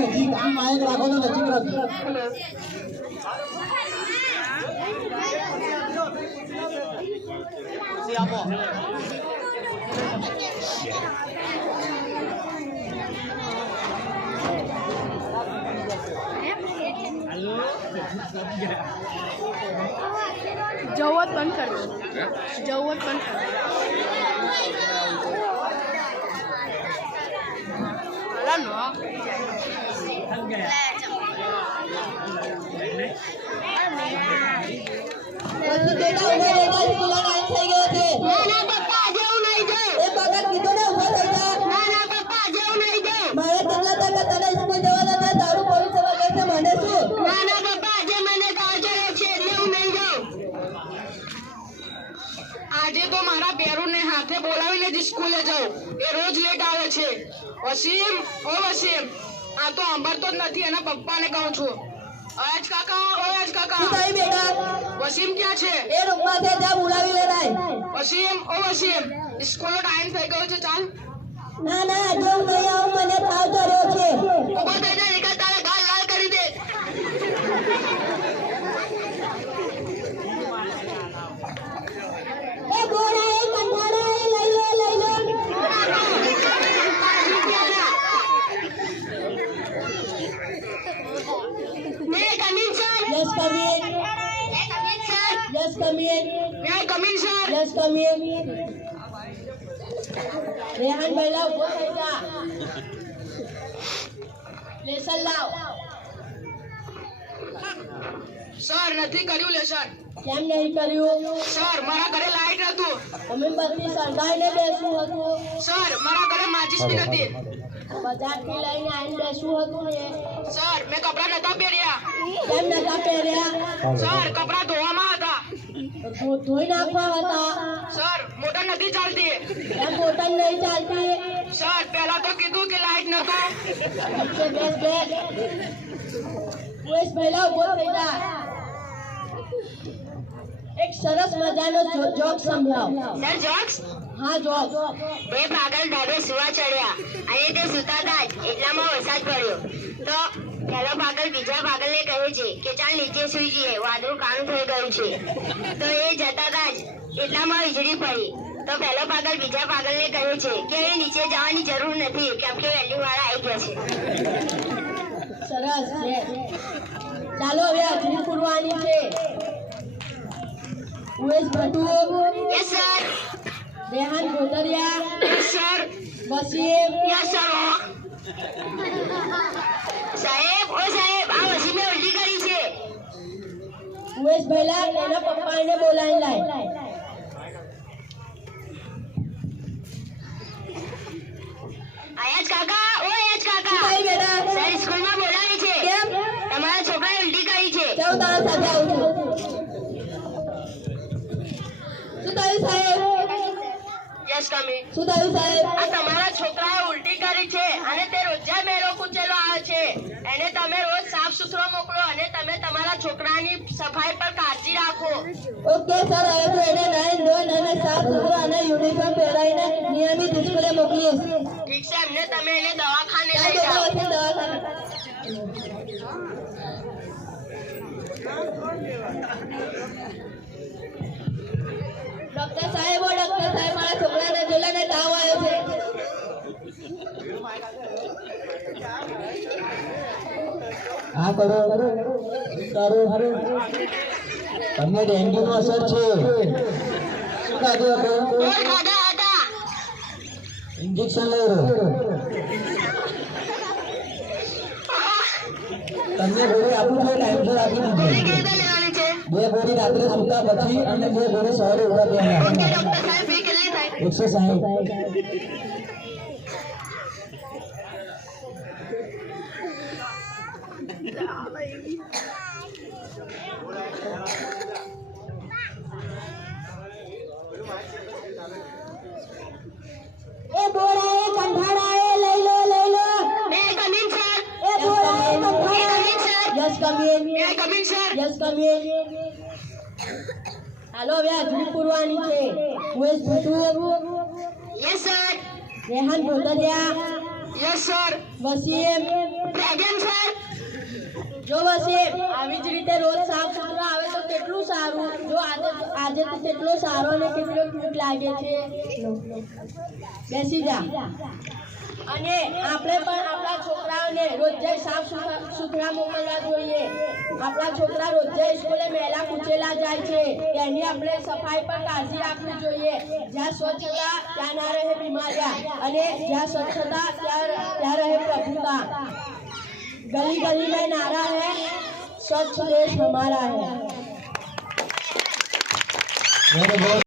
નજીક આ માયક રાખો તો નજીક રાખો. जवत बंद कर दो. जवत बंद कर दो. આજે તો મારા બેરુને હાથે બોલાવીને જ સ્કૂલે જાઉં. એ રોજ લેટ આવે છે. વસીમ, ઓ વસીમ, આ તો સાંભળતો જ નથી. એના પપ્પાને કહું છું. અયાજ કાકા, ઓ અયાજ કાકા. શું થાય બેટા? વસીમ ક્યાં છે? એ રૂમમાં છે, ત્યાં બોલાવી લેનાય. વસીમ, ઓ વસીમ, સ્કૂલનો ટાઈમ થઈ ગયો છે. ચાલ. ના ના, આજે હું નહીં આવું, મને તાવ ચડ્યો છે. ઉભો થઈ જા, એકા તારા ગાલ લાલ કરી દે. એ ગોળા, એ કંઠાળા, એ લઈ લો, લઈ લો. Yes, come in. Yes, come in. May I come in, sir? Yes, come in. Rehan ભાઈ લાવ, ઉભો થઈ જા. લેસન લાવ. સર, નથી કર્યું લેસન. કેમ નહીં કર્યું? સર, મારા ઘરે લાઈટ નતું. અમે બધી સળગાઈને બેસવું હતું. સર, મારા ઘરે માચીસ બી નથી. બજારથી લઈને આવીને બેસવું હતું ને. સર, મેં કપડાં નતા પહેર્યા. કેમ નતા પહેર્યા? સર, કપડાં ધોવામાં હતા. તો ધોઈ નાખવા હતા. સર, મોટર નથી ચાલતી. કેમ બોટલ નહીં ચાલતી? સર, પહેલા તો કીધું કે લાઈટ નતો. બેસ બેસ. ઉમેશ ભાઈ લાવ, ઉભો થઈ જા. એક સરસ મજાનો જોક સંભળાવ. Sir, jokes? હા, જોક. બે પાગલ ધાબે સુવા ચડ્યા અને તે સુતા હતા જ એટલામાં વરસાદ પડ્યો. તો પહેલો પાગલ બીજા પાગલને કહે છે કે ચાલ નીચે સુઈ જઈએ, વાદળું કાળું થઈ ગયું છે. તો એ જતા હતા જ એટલામાં વીજળી પડી. તો પહેલો પાગલ બીજા પાગલને કહે છે કે એ નીચે જવાની જરૂર નથી કેમ કે વેલ્યુ વાળા આવી ગયા છે. સરસ છે. ચાલો હવે હાજરી પૂરવાની છે. Umesh Bhattu, yes sir. Rehan Godariya, yes sir. Wasim, yes sir. સાહેબ, ઓ સાહેબ, આ વસીમે ઉલટી કરી છે. ઉમેશ ભાઈલા એના પપ્પાને બોલાવી લાય. આયાજ કાકા, ઓ આયાજ કાકા. ભાઈ બેટા, સર સ્કૂલમાં બોલાવે છે. કેમ? તમારા છોકરાએ ઉલટી કરી છે. કેવું તારા સાથે આવું છું? શું થયું સાહેબ? યસ કમી. શું થયું સાહેબ? આ તમારા છોકરાએ ઉલટી કરી છે અને તે રોજા મેરો કૂચેલો આવે છે. એને તમે રોજ સાફ સુથરો મોકલો અને તમે તમારા છોકરાની સફાઈ પર કાળજી રાખો. ઓકે સર, હવે તો એને નાઈન ધોઈને અને સાફ સુથરો અને યુનિફોર્મ પહેરાવીને નિયમિત સ્કૂલે મોકલીશ. ઠીક છે, એમને તમે એને દવાખાને ચાલ લઈ બેટા, જાઓ. વસીમ દવાખાને. ડોક્ટર સાહેબ, મારા છોકરાને જોલાને તાવ આવ્યો છે. હા કરો કરો. તમને ડેન્ગ્યુ નો અસર છે. શું ખાધું હતું? ગોળ ખાધા હતા. ઇન્જેક્શન લઈ રહ્યો. તમને ગોળી આપું છું, ટાઈમસર આપી ગોળી દીધી. કેવી રીતે લેવાની છે? 2 ગોળી રાત્રે સૂતા પછી અને 2 ગોળી સવારે ઉઠવા ઓકે દેવાના. ડોક્ટર સાહેબ, ફી કેટલી થાય? 160. એ બોળા, એ કંઠાળા, એ લઈ લો, લઈ લો. May I come in, sir? એ બોળા, એ કંઠાળા. May I come in, sir? Yes, come in. May I come in, sir? Yes coming. હાલો હવે હાજરી પૂરવાની છે. Muesh Bhutu, yes sir. Rehan Bhotariya, yes sir. Wasim. Present sir. જો વસીમ આવી જ રીતે રોજ સાફ સુથરા આવે તો કેટલું સારું. જો આજે તો કેટલો સારો અને કેટલો ક્યુટ લાગે છે. બેસી જા. અને આપણે પણ આપણા છોકરાઓને રોજે સાફ સુથરા મોકલવા જોઈએ. આપણા છોકરા રોજે સ્કૂલે મેલા કૂચેલા જાય છે, તેની આપણે સફાઈ પર કાળજી રાખવી જોઈએ. જ્યાં સ્વચ્છતા ત્યાં ના રહે બીમારિયા, અને જ્યાં સ્વચ્છતા ત્યાં રહે પ્રભુતા. गली गली में नारा है, स्वच्छ देश हमारा है.